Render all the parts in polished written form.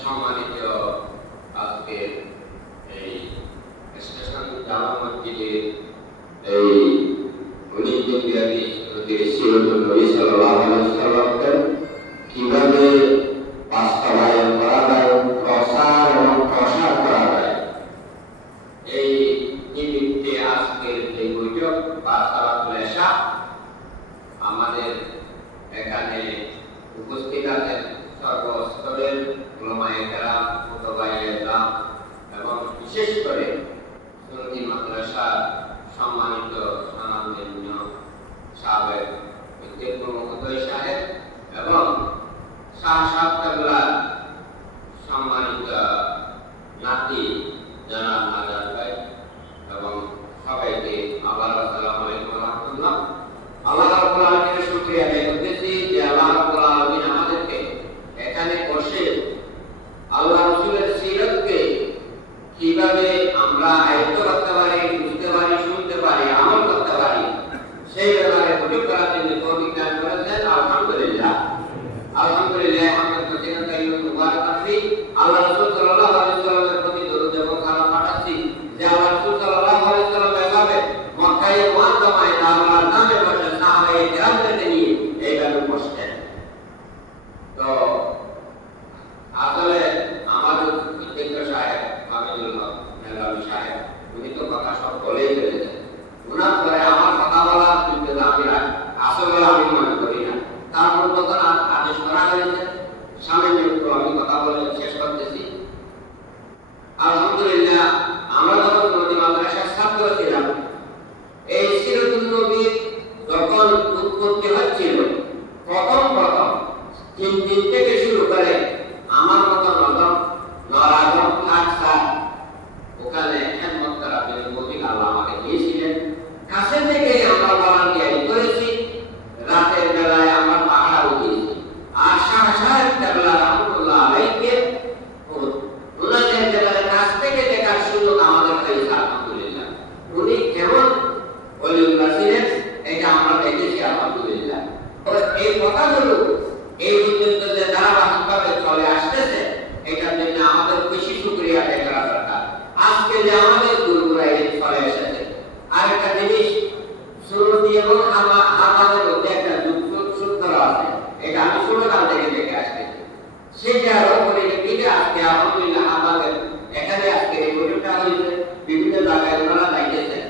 সম্মানিত আজকের এই স্টেশন জামা মসজিদের এই 19 দিন ব্যাপী সিরাতুন নবী সাল্লাল্লাহু আলাইহি ওয়াসাল্লামকে কিভাবে বাস্তবায়ন করা যায়, প্রসার এবং প্রসার করা যায়, এই নিমিত্তে আজকের এই বৈঠক বা সালাতুল ইশা আমাদের এখানে উপস্থিত আছেন সর্বস্তরের উলামায়ে কেরাম, ফুকাহায়ে ইসলাম এবং বিশেষ করে সুন্নি মাদ্রাসার সম্মানিত স্বনামধন্য সাবেক অধ্যক্ষ মহোদয় সাহেব এবং শাহ সাহেবুল্লাহ সম্মানিত নাতি জনাব নাজার ভাই এবং সবাইকে আবার আসসালামু আলাইকুম ওয়া রাহমাতুল্লাহ। আল্লাহ রাব্বুল আলামিনের শুকরিয়া আদায় করতেছি যে আল্লাহ রাব্বুল আলামিন আমাদেরকে এখানে বসে আল্লাহ রাসূলের সিরাতকে কিভাবে আমরা আয়ত্ত করতে পারি, বুঝতে পারি, শুনতে পারি, আমল করতে পারি সেই ব্যাপারে বৈঠক করার জন্য তৌফিক দান করেছেন। আলহামদুলিল্লাহ আলহামদুলিল্লাহ। আমরা প্রতিদিন তাইয়্যিব মুবারক আছি। আল্লাহ রাসূল সাল্লাল্লাহু আলাইহি ওয়াসাল্লামের প্রতি দরুদ এবং সালাম পাঠাচ্ছি যে আল্লাহ রাসূল সাল্লাল্লাহু আলাইহি ওয়াসাল্লাম এভাবে মক্কায় মুআজ্জামায় আল্লাহর নামে বসে সাহাবায়ে কেরামদেরকে নিয়ে এইভাবে বসতেন। তো আসলে আমাদের অধ্যক্ষ সাহেব আমিনুল হক মেলাবি সাহেব উনি তো কথা সব বলেই ফেলেছেন। ওনার পরে আমার কথা বলা কিন্তু আমি আসলে আমি মনে করি না, তারপর তখন আদেশ করা হয়েছে সামান্য একটু আমি কথা বলে শেষ করতেছি। আলহামদুলিল্লাহ, আমরা যখন সুন্নি মাদ্রাসার ছাত্র ছিলাম, এই সিরাতুন নবীর যখন উৎপত্তি হচ্ছিল প্রথম 3 দিন থেকে শুরু করে আমার মতো নরাজম খাকসা ওখানে খেদমত করার জন্য মৌলিক আল্লাহ আমাকে দিয়েছিলেন। কাছে থেকে আমরা ভলান্টিয়ারি করেছি, রাতের বেলায় আমরা পাহাড়া উঠিয়েছি। আর শাহ সাহেব কেবলা রহমতুল্লাহ আলাইহিকে ওনাদের বেলায় কাছ থেকে দেখার সুযোগ আমাদের হয়েছে। আলহামদুলিল্লাহ, উনি কেমন ওলিউল্লাহ ছিলেন এটা আমরা দেখেছি। আলহামদুলিল্লাহ, এই কথাগুলো এই পর্যন্ত যে ধারাবাহিকভাবে চলে আসতেছে এটার জন্য আমাদের বেশি শুকরিয়া আদায় করা দরকার। আজকে যে আমাদের গুরুরা চলে এসেছে, আরেকটা জিনিস সুন্নতি এবং হামাদের মধ্যে একটা সূত্র আছে, এটা আমি ছোটকাল থেকে দেখে আসতেছি। সেটার উপরে দিকে আজকে আলহামদুলিল্লাহ আমাদের এখানে আজকে এই বৈঠকটা হয়েছে, বিভিন্ন জায়গায় ওনারা যাইতেছেন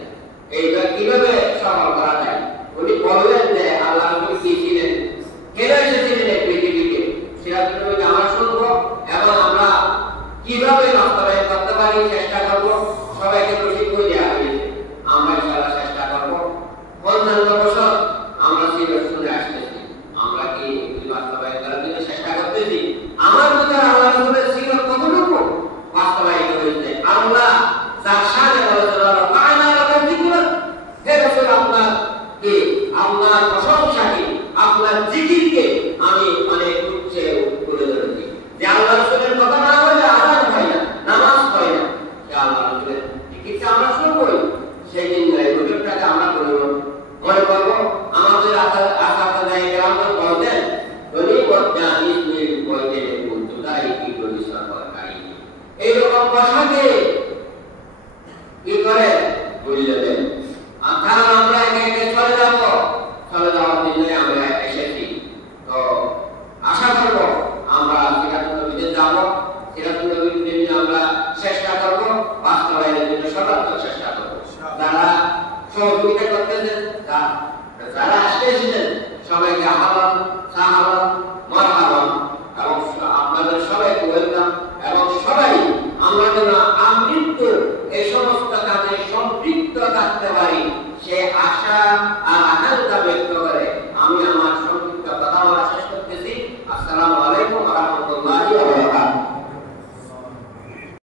এইটা কিভাবে সফল করা যায়। উনি বললেন যে আল্লাহ রাসূল কি ছিলেন, কেন এসেছিলেন এই পৃথিবীতে, সিরাতুন নবীকে আমরা শুনবো এবং আমরা কিভাবে বাস্তবায়ন করতে পারি চেষ্টা করবো। সবাইকে প্রশিক্ষণ দেওয়া হয়েছে, আমরা ইনশাআল্লাহ চেষ্টা করবো। 55 বছর আমরা সিরাত শুনে আসতেছি, আমরা কি বাস্তবায়ন করার জন্য চেষ্টা করতেছি? আমার ভিতরে আল্লাহ রাসূলের সিরাত কতটুকু বাস্তবায়িত হয়েছে? আল্লাহ যার শানে বলেছেন রাফা'না লাকা যিকরাক, হে রাসূল আপনার কি আপনার প্রশংসা কি, আপনার জিকিরকে আমি অনেক উচ্চে তুলে ধরেছি। যে আল্লাহ রাসূলের কথা না বললে আযান হয় না, নামাজ হয় না। যে আল্লাহ রাসূলের জিকিরটা আমরা শুনবই, সেই দিন এই বৈঠকটাকে আমরা মনে করবো। আমাদের আসাদায়ে কেরামগণ বলতেন গনি ওয়াজা ইসমিল বইতে মুদ্দাই কি গনি সরকারি, এইরকম ভাষাকে কি করে বলে দেন। আর আমরা একে একে চলে যাবো, চলে যাওয়ার জন্য আমরা এসেছি। তো আশা করবো আমরা সিরাতুন নবীতে যাবো, সিরাতুন নবীর জন্য আমরা চেষ্টা করবো, বাস্তবায়নের জন্য সর্বাত্মক চেষ্টা করবো। যারা সহযোগিতা করতেছেন, যারা আসতেছিলেন, সবাইকে আহ্বান, সাহাবান, মারহাবান এবং আপনাদের সবাইকে ওয়েলকাম। এবং সবাই আমরা যেন আমৃত্যু এই সমস্ত কাজে সম্পৃক্ত থাকতে পারি সে আশা আর আকাঙ্ক্ষা ব্যক্ত